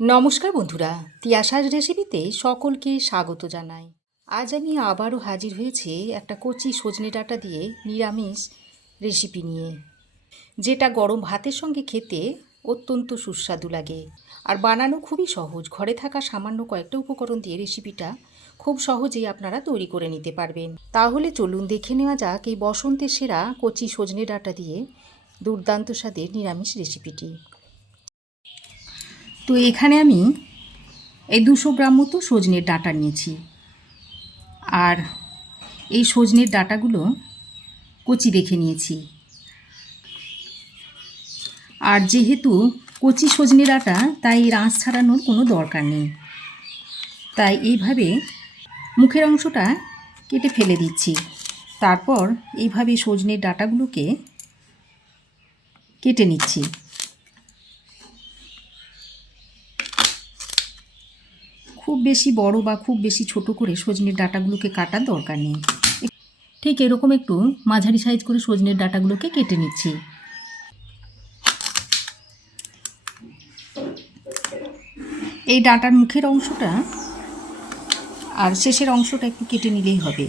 নমস্কার বন্ধুরা, তিয়াসার রেসিপিতে সকলকে স্বাগত জানাই। আজ আমি আবারও হাজির হয়েছি একটা কচি সজনে ডাঁটা দিয়ে নিরামিষ রেসিপি নিয়ে, যেটা গরম ভাতের সঙ্গে খেতে অত্যন্ত সুস্বাদু লাগে আর বানানো খুবই সহজ। ঘরে থাকা সামান্য কয়েকটা উপকরণ দিয়ে রেসিপিটা খুব সহজেই আপনারা তৈরি করে নিতে পারবেন। তাহলে চলুন দেখে নেওয়া যাক এই বসন্তের সেরা কচি সজনে ডাঁটা দিয়ে দুর্দান্ত স্বাদের নিরামিষ রেসিপিটি। তো এখানে আমি এই 200 গ্রাম মতো সজনের ডাঁটা নিয়েছি, আর এই সজনের ডাঁটাগুলো কচি দেখে নিয়েছি। আর যেহেতু কচি সজনে ডাঁটা, তাই এর আঁশ ছাড়ানোর কোনো দরকার নেই, তাই এইভাবে মুখের অংশটা কেটে ফেলে দিচ্ছি। তারপর এইভাবে সজনের ডাঁটাগুলোকে কেটে নিচ্ছি। খুব বেশি বড় বা খুব বেশি ছোট করে সজনের ডাঁটাগুলোকে কাটার দরকার নেই। ঠিক এরকম একটু মাঝারি সাইজ করে সজনের ডাঁটাগুলোকে কেটে নিচ্ছি। এই ডাঁটার মুখের অংশটা আর শেষের অংশটা একটু কেটে নিলেই হবে।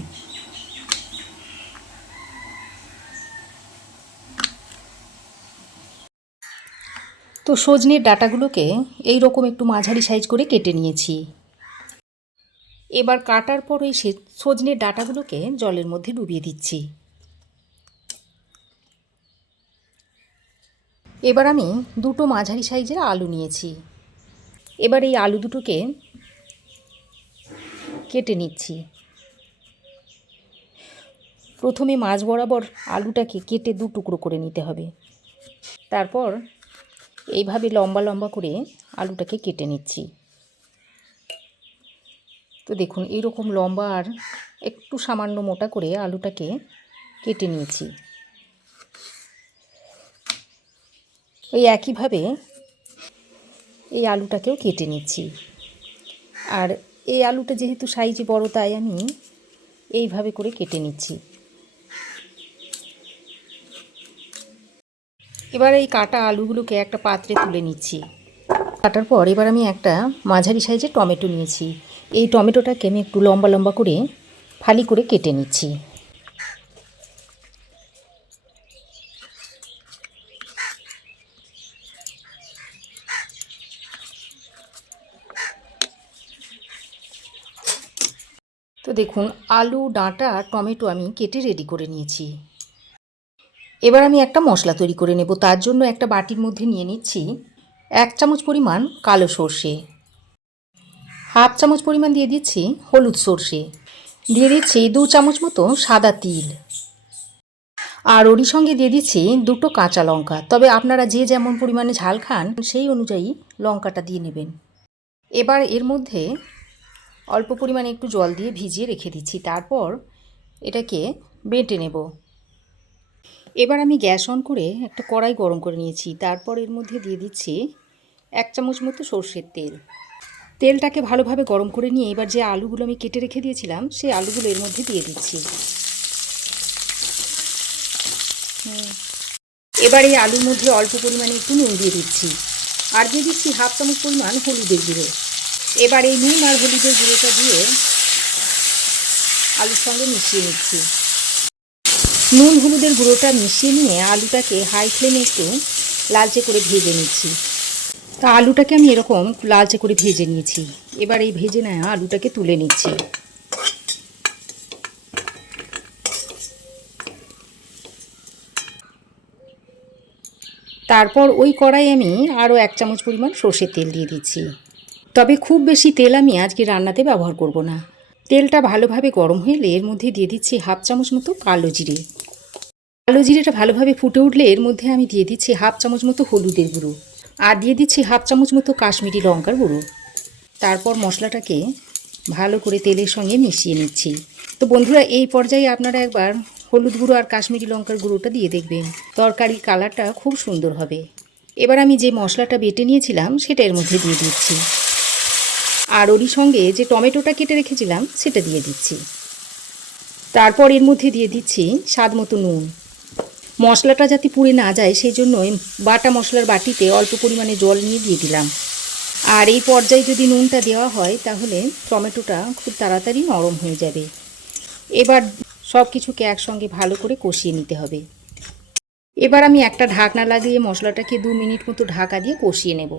তো সজনের ডাঁটাগুলোকে এই রকম একটু মাঝারি সাইজ করে কেটে নিয়েছি। এবার কাটার পর এই সজনের ডাঁটাগুলোকে জলের মধ্যে ডুবিয়ে দিচ্ছি। এবার আমি দুটো মাঝারি সাইজের আলু নিয়েছি। এবার এই আলু দুটোকে কেটে নিচ্ছি। প্রথমে মাঝ বরাবর আলুটাকে কেটে 2 টুকরো করে নিতে হবে। তারপর এইভাবে লম্বা লম্বা করে আলুটাকে কেটে নিচ্ছি। তো দেখুন, এইরকম লম্বা আর একটু সামান্য মোটা করে আলুটাকে কেটে নিয়েছি। ওই একইভাবে এই আলুটাকেও কেটে নিচ্ছি। আর এই আলুটা যেহেতু সাইজে বড়, তাই আমি এইভাবে করে কেটে নিচ্ছি। এবার এই কাটা আলুগুলোকে একটা পাত্রে তুলে নিচ্ছি। কাটার পর এবার আমি একটা মাঝারি সাইজের টমেটো নিয়েছি। এই টমেটোটাকে আমি একটু লম্বা লম্বা করে ফালি করে কেটে নিচ্ছি। তো দেখুন, আলু, ডাঁটা, টমেটো আমি কেটে রেডি করে নিয়েছি। এবার আমি একটা মশলা তৈরি করে নেব। তার জন্য একটা বাটির মধ্যে নিয়ে নিচ্ছি 1 চামচ পরিমাণ কালো সর্ষে, হাফ চামচ পরিমাণ দিয়ে দিচ্ছি হলুদ সর্ষে, দিয়ে দিচ্ছি 2 চামচ মতো সাদা তিল, আর ওরই সঙ্গে দিয়ে দিচ্ছি 2টো কাঁচা লঙ্কা। তবে আপনারা যে যেমন পরিমাণে ঝাল খান সেই অনুযায়ী লঙ্কাটা দিয়ে নেবেন। এবার এর মধ্যে অল্প পরিমাণে একটু জল দিয়ে ভিজিয়ে রেখে দিচ্ছি। তারপর এটাকে বেটে নেব। এবার আমি গ্যাস অন করে একটা কড়াই গরম করে নিয়েছি। তারপর এর মধ্যে দিয়ে দিচ্ছি 1 চামচ মতো সর্ষের তেল। তেলটাকে ভালোভাবে গরম করে নিয়ে এবার যে আলুগুলো আমি কেটে রেখে দিয়েছিলাম সেই আলুগুলো এর মধ্যে দিয়ে দিচ্ছি। এবার এই আলুর মধ্যে অল্প পরিমাণে একটু নুন দিয়ে দিচ্ছি, আর দিয়ে দিচ্ছি হাফ চামচ পরিমাণ হলুদের গুঁড়ো। এবার এই নুন আর হলুদের গুঁড়োটা দিয়ে আলুর সঙ্গে মিশিয়ে নিচ্ছি। নুন হলুদের গুঁড়োটা মিশিয়ে নিয়ে আলুটাকে হাই ফ্লেমে একটু লালচে করে ভেজে নিচ্ছি। তা আলুটাকে আমি এরকম লালচে করে ভেজে নিয়েছি। এবার এই ভেজে নেওয়া আলুটাকে তুলে নিচ্ছি। তারপর ওই কড়াই আমি আরও 1 চামচ পরিমাণ সর্ষের তেল দিয়ে দিচ্ছি। তবে খুব বেশি তেল আমি আজকে রান্নাতে ব্যবহার করব না। তেলটা ভালোভাবে গরম হলে এর মধ্যে দিয়ে দিচ্ছি হাফ চামচ মতো কালো জিরে। কালো জিরেটা ভালোভাবে ফুটে উঠলে এর মধ্যে আমি দিয়ে দিচ্ছি হাফ চামচ মতো হলুদের গুঁড়ো, আর দিয়ে দিচ্ছি হাফ চামচ মতো কাশ্মীরি লঙ্কার গুঁড়ো। তারপর মশলাটাকে ভালো করে তেলের সঙ্গে মিশিয়ে নিচ্ছি। তো বন্ধুরা, এই পর্যায়ে আপনারা একবার হলুদ গুঁড়ো আর কাশ্মীরি লঙ্কার গুঁড়োটা দিয়ে দেখবেন, তরকারির কালারটা খুব সুন্দর হবে। এবার আমি যে মশলাটা বেটে নিয়েছিলাম সেটা এর মধ্যে দিয়ে দিচ্ছি, আর ওরই সঙ্গে যে টমেটোটা কেটে রেখেছিলাম সেটা দিয়ে দিচ্ছি। তারপর এর মধ্যে দিয়ে দিচ্ছি স্বাদ মতো নুন। মশলাটা যাতে পুড়ে না যায় সেই জন্য বাটা মশলার বাটিতে অল্প পরিমাণে জল নিয়ে দিয়ে দিলাম। আর এই পর্যায়ে যদি নুনটা দেওয়া হয় তাহলে টমেটোটা খুব তাড়াতাড়ি নরম হয়ে যাবে। এবার সব কিছুকে একসঙ্গে ভালো করে কষিয়ে নিতে হবে। এবার আমি একটা ঢাকনা লাগিয়ে মশলাটাকে 2 মিনিট মতো ঢাকা দিয়ে কষিয়ে নেব।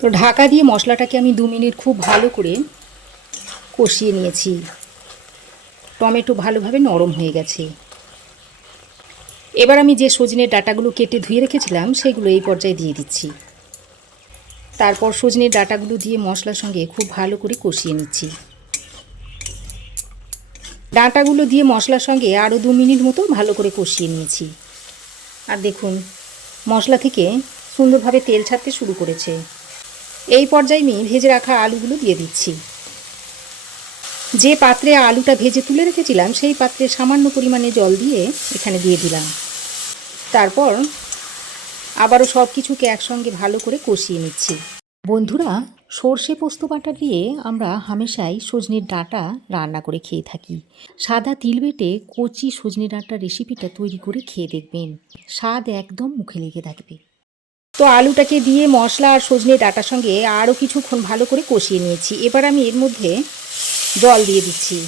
তো ঢাকা দিয়ে মশলাটাকে আমি 2 মিনিট খুব ভালো করে কষিয়ে নিয়েছি। টমেটো ভালোভাবে নরম হয়ে গেছে। এবার আমি যে সজনের ডাঁটাগুলো কেটে ধুয়ে রেখেছিলাম সেগুলো এই পর্যায়ে দিয়ে দিচ্ছি। তারপর সজনের ডাঁটাগুলো দিয়ে মশলার সঙ্গে খুব ভালো করে কষিয়ে নিচ্ছি। ডাঁটাগুলো দিয়ে মশলার সঙ্গে আরও 2 মিনিট মতো ভালো করে কষিয়ে নিয়েছি। আর দেখুন মশলা থেকে সুন্দরভাবে তেল ছাড়তে শুরু করেছে। এই পর্যায়ে আমি ভেজে রাখা আলুগুলো দিয়ে দিচ্ছি। যে পাত্রে আলুটা ভেজে তুলে রেখেছিলাম সেই পাত্রে সামান্য পরিমাণে জল দিয়ে এখানে দিয়ে দিলাম। তারপর আবারও সব কিছুকে একসঙ্গে ভালো করে কষিয়ে নিচ্ছি। বন্ধুরা, সর্ষে পোস্ত বাটা দিয়ে আমরা হামেশাই সজনের ডাঁটা রান্না করে খেয়ে থাকি। সাদা তিল বেটে কচি সজনে ডাঁটার রেসিপিটা তৈরি করে খেয়ে দেখবেন, স্বাদ একদম মুখে লেগে থাকবে। তো আলুটাকে দিয়ে মশলা আর সজনে ডাঁটার সঙ্গে আরও কিছুক্ষণ ভালো করে কষিয়ে নিয়েছি। এবার আমি এর মধ্যে জল দিয়ে দিচ্ছি।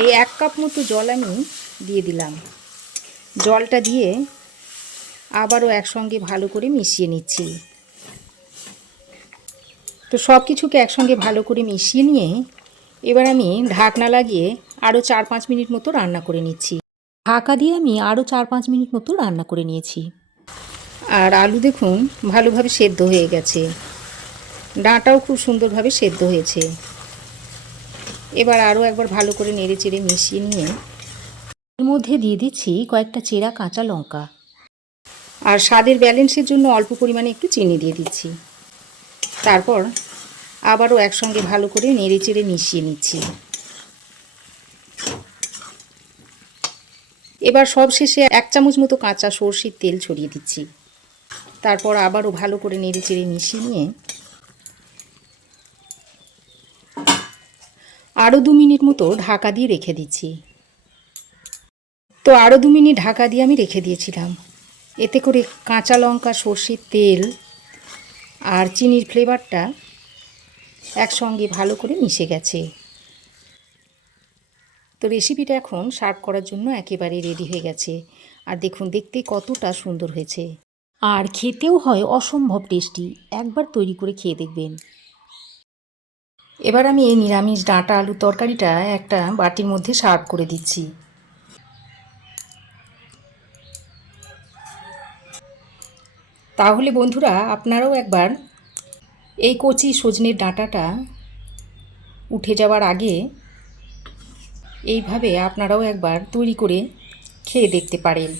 এই 1 কাপ মতো জল আমি দিয়ে দিলাম। জলটা দিয়ে আবারও একসঙ্গে ভালো করে মিশিয়ে নিচ্ছি। তো সব কিছুকে একসঙ্গে ভালো করে মিশিয়ে নিয়ে এবার আমি ঢাকনা লাগিয়ে আরও 4-5 মিনিট মতো রান্না করে নিচ্ছি। ঢাকা দিয়ে আমি আরও 4-5 মিনিট মতো রান্না করে নিয়েছি। আর আলু দেখুন ভালোভাবে সেদ্ধ হয়ে গেছে, ডাঁটাও খুব সুন্দরভাবে সেদ্ধ হয়েছে। এবার আরও একবার ভালো করে নেড়ে চেড়ে মিশিয়ে নিয়ে এর মধ্যে দিয়ে দিচ্ছি কয়েকটা চেরা কাঁচা লঙ্কা। আর স্বাদের ব্যালেন্সের জন্য অল্প পরিমাণে একটু চিনি দিয়ে দিচ্ছি। তারপর আবারও একসঙ্গে ভালো করে নেড়ে চেড়ে মিশিয়ে নিচ্ছি। এবার সবশেষে 1 চামচ মতো কাঁচা সরষের তেল ছড়িয়ে দিচ্ছি। তারপর আবারও ভালো করে নেড়ে চেড়ে মিশিয়ে নিয়ে আরও 2 মিনিট মতো ঢাকা দিয়ে রেখে দিচ্ছি। তো আরও 2 মিনিট ঢাকা দিয়ে আমি রেখে দিয়েছিলাম। এতে করে কাঁচা লঙ্কা, সরষের তেল আর চিনির ফ্লেভারটা একসঙ্গে ভালো করে মিশে গেছে। তো রেসিপিটা এখন সার্ভ করার জন্য একেবারে রেডি হয়ে গেছে। আর দেখুন দেখতে কতটা সুন্দর হয়েছে, আর খেতেও হয় অসম্ভব টেস্টি। একবার তৈরি করে খেয়ে দেখবেন। এবার আমি এই নিরামিষ ডাঁটা আলুর তরকারিটা একটা বাটির মধ্যে সার্ভ করে দিচ্ছি। তাহলে বন্ধুরা, আপনারাও একবার এই কচি সজনের ডাঁটাটা উঠে যাওয়ার আগে এইভাবে আপনারাও একবার তৈরি করে খেয়ে দেখতে পারেন।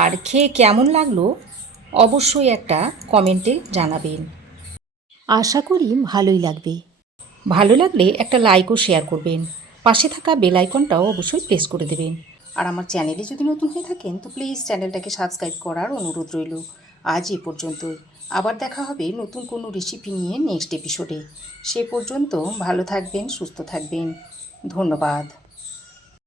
আর খেয়ে কেমন লাগলো অবশ্যই একটা কমেন্টে জানাবেন। আশা করি ভালোই লাগবে। ভালো লাগলে একটা লাইক ও শেয়ার করবেন। পাশে থাকা বেল আইকনটাও অবশ্যই প্রেস করে দেবেন। আর আমার চ্যানেলে যদি নতুন হয়ে থাকেন তো প্লিজ চ্যানেলটাকে সাবস্ক্রাইব করার অনুরোধ রইল। আজ এ পর্যন্তই। আবার দেখা হবে নতুন কোনো রেসিপি নিয়ে নেক্সট এপিসোডে। সে পর্যন্ত ভালো থাকবেন, সুস্থ থাকবেন। ধন্যবাদ।